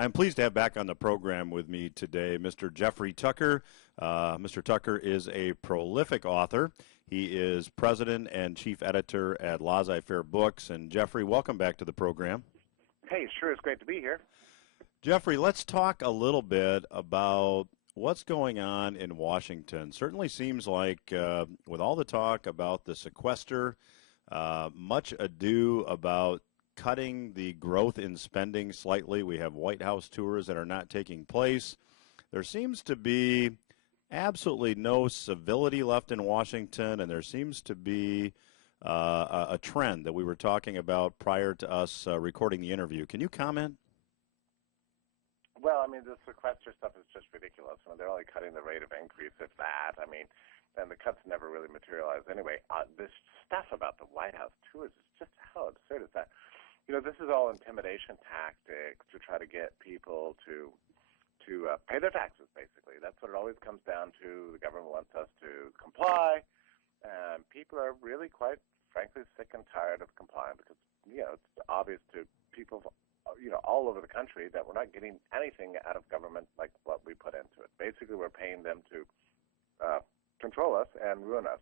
I'm pleased to have back on the program with me today Mr. Jeffrey Tucker. Mr. Tucker is a prolific author. He is president and chief editor at Laissez Faire Books. And Jeffrey, welcome back to the program. Hey, sure, it's great to be here. Jeffrey, let's talk a little bit about what's going on in Washington. Certainly seems like with all the talk about the sequester, much ado about cutting the growth in spending slightly. We have White House tours that are not taking place. There seems to be absolutely no civility left in Washington, and there seems to be a trend that we were talking about prior to us recording the interview. Can you comment? Well, I mean, the sequester stuff is just ridiculous. I mean, they're only cutting the rate of increase, if that. I mean, and the cuts never really materialize anyway. This stuff about the White House tours is just how absurd is that? You know, this is all intimidation tactics to try to get people to pay their taxes, basically. That's what it always comes down to. The government wants us to comply, and people are really quite, frankly, sick and tired of complying because, you know, it's obvious to people, you know, all over the country that we're not getting anything out of government like what we put into it. Basically, we're paying them to control us and ruin us.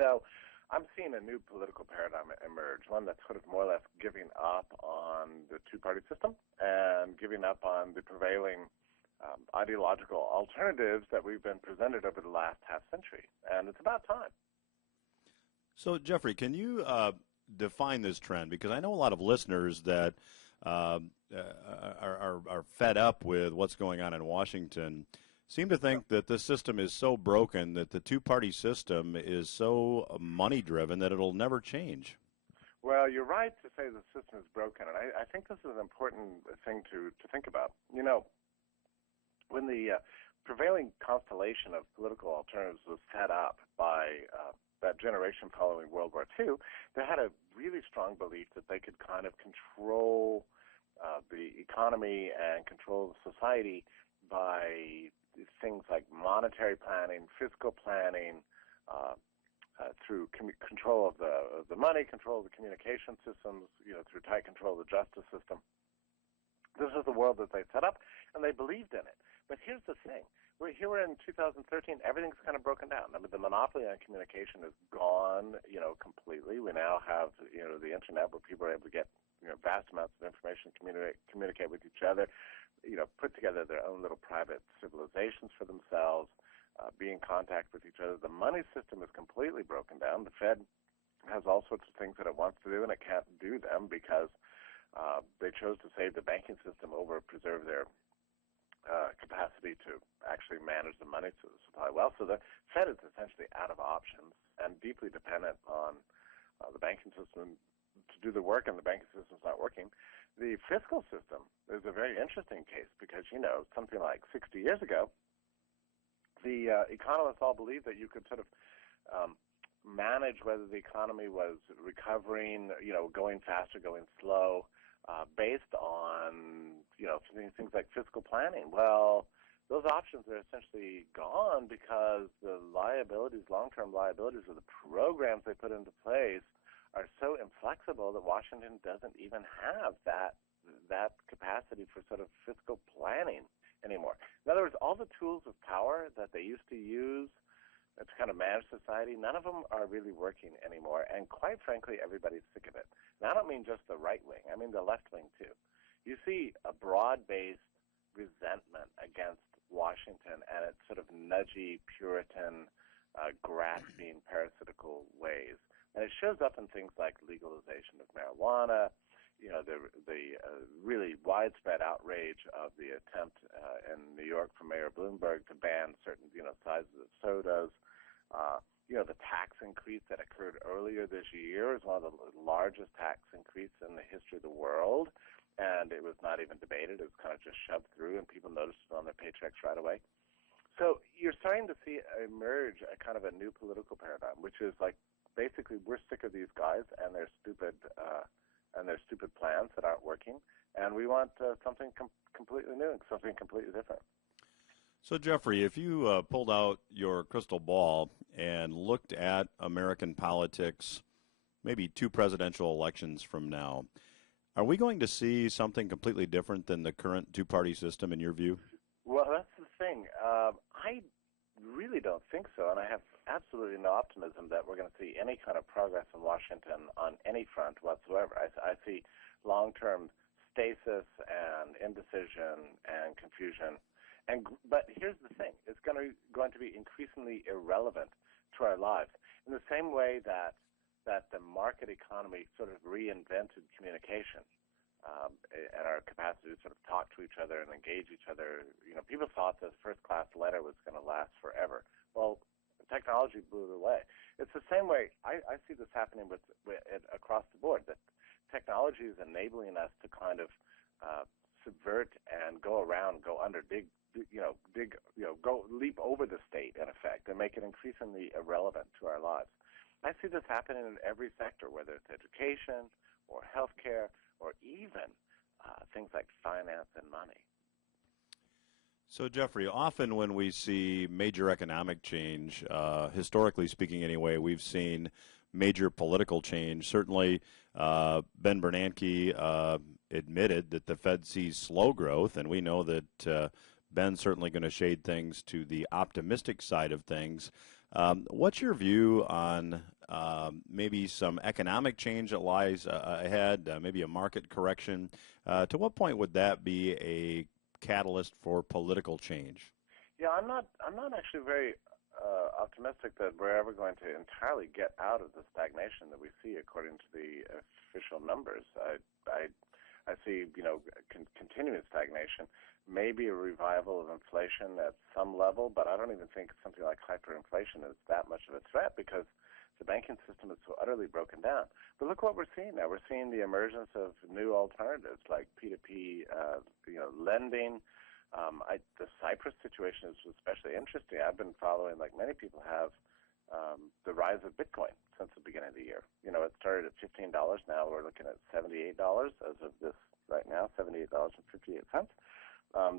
So I'm seeing a new political paradigm emerge, one that's sort of more or less giving up on the two-party system and giving up on the prevailing ideological alternatives that we've been presented over the last half century. And it's about time. So, Jeffrey, can you define this trend? Because I know a lot of listeners that are fed up with what's going on in Washington seem to think that the system is so broken, that the two-party system is so money-driven that it'll never change. Well, you're right to say the system is broken, and I think this is an important thing to think about. You know, when the prevailing constellation of political alternatives was set up by that generation following World War II, they had a really strong belief that they could kind of control the economy and control society by things like monetary planning, fiscal planning, through control of the money, control of the communication systems, you know, through tight control of the justice system. This is the world that they set up, and they believed in it. But here's the thing. We're in 2013. Everything's kind of broken down. I mean, the monopoly on communication is gone, you know, completely. We now have, you know, the Internet where people are able to get, you know, vast amounts of information, communicate with each other, you know, put together their own little private civilizations for themselves, be in contact with each other. The money system is completely broken down. The Fed has all sorts of things that it wants to do, and it can't do them because they chose to save the banking system over preserve their capacity to actually manage the money supply well. So the Fed is essentially out of options and deeply dependent on the banking system to do the work, and the banking system's not working. The fiscal system is a very interesting case because, you know, something like 60 years ago, the economists all believed that you could sort of manage whether the economy was recovering, you know, going faster, going slow, based on, you know, things like fiscal planning. Well, those options are essentially gone because the liabilities, long-term liabilities of the programs they put into place are so inflexible that Washington doesn't even have that capacity for sort of fiscal planning anymore. In other words, all the tools of power that they used to use to kind of manage society, none of them are really working anymore. And quite frankly, everybody's sick of it. And I don't mean just the right wing. I mean the left wing, too. You see a broad-based resentment against Washington and its sort of nudgy, Puritan, grasping, parasitical ways. And it shows up in things like legalization of marijuana, you know, the really widespread outrage of the attempt in New York for Mayor Bloomberg to ban certain, you know, sizes of sodas. You know, the tax increase that occurred earlier this year is one of the largest tax increases in the history of the world, and it was not even debated. It was kind of just shoved through, and people noticed it on their paychecks right away. So you're starting to see emerge a kind of a new political paradigm, which is like, basically, we're sick of these guys and their stupid plans that aren't working, and we want something completely new and something completely different. So, Jeffrey, if you pulled out your crystal ball and looked at American politics maybe 2 presidential elections from now, Are we going to see something completely different than the current two-party system in your view? Well, that's the thing. I really don't think so, and I have absolutely no optimism that we're going to see any kind of progress in Washington on any front whatsoever. I see long-term stasis and indecision and confusion. But here's the thing: it's going to be increasingly irrelevant to our lives in the same way that the market economy sort of reinvented communication. And our capacity to sort of talk to each other and engage each other. You know, people thought this first-class letter was going to last forever. Well, technology blew it away. It's the same way I see this happening with across the board, that technology is enabling us to kind of subvert and go around, go under, leap over the state, in effect, and make it increasingly irrelevant to our lives. I see this happening in every sector, whether it's education or healthcare, or even things like finance and money. So, Jeffrey, often when we see major economic change, historically speaking anyway, we've seen major political change. Certainly, Ben Bernanke admitted that the Fed sees slow growth, and we know that Ben's certainly going to shade things to the optimistic side of things. What's your view on maybe some economic change that lies ahead, maybe a market correction? To what point would that be a catalyst for political change? Yeah, I'm not actually very optimistic that we're ever going to entirely get out of the stagnation that we see according to the official numbers. I see, continuing stagnation, maybe a revival of inflation at some level, but I don't even think something like hyperinflation is that much of a threat because the banking system is so utterly broken down. But look what we're seeing now. We're seeing the emergence of new alternatives like P2P, lending. The Cyprus situation is especially interesting. I've been following, like many people have, the rise of Bitcoin since the beginning of the year. It started at $15. Now we're looking at $78 as of this right now, $78.58.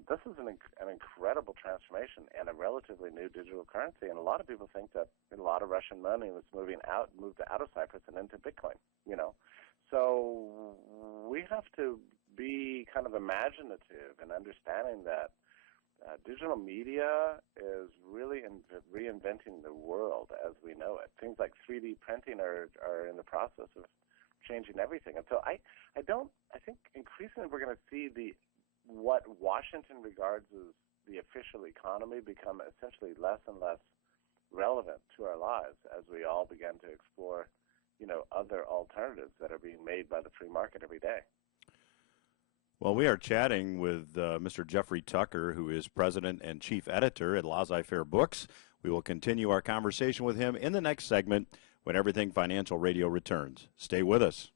This is an incredible transformation and a relatively new digital currency, and a lot of people think that a lot of Russian money was moved out of Cyprus and into Bitcoin. So we have to be kind of imaginative in understanding that digital media is really reinventing the world as we know it. Things like 3D printing are in the process of changing everything, and so I think increasingly we're going to see what Washington regards as the official economy become essentially less and less relevant to our lives as we all begin to explore, other alternatives that are being made by the free market every day. Well, we are chatting with Mr. Jeffrey Tucker, who is president and chief editor at Laissez Faire Books. We will continue our conversation with him in the next segment when Everything Financial Radio returns. Stay with us.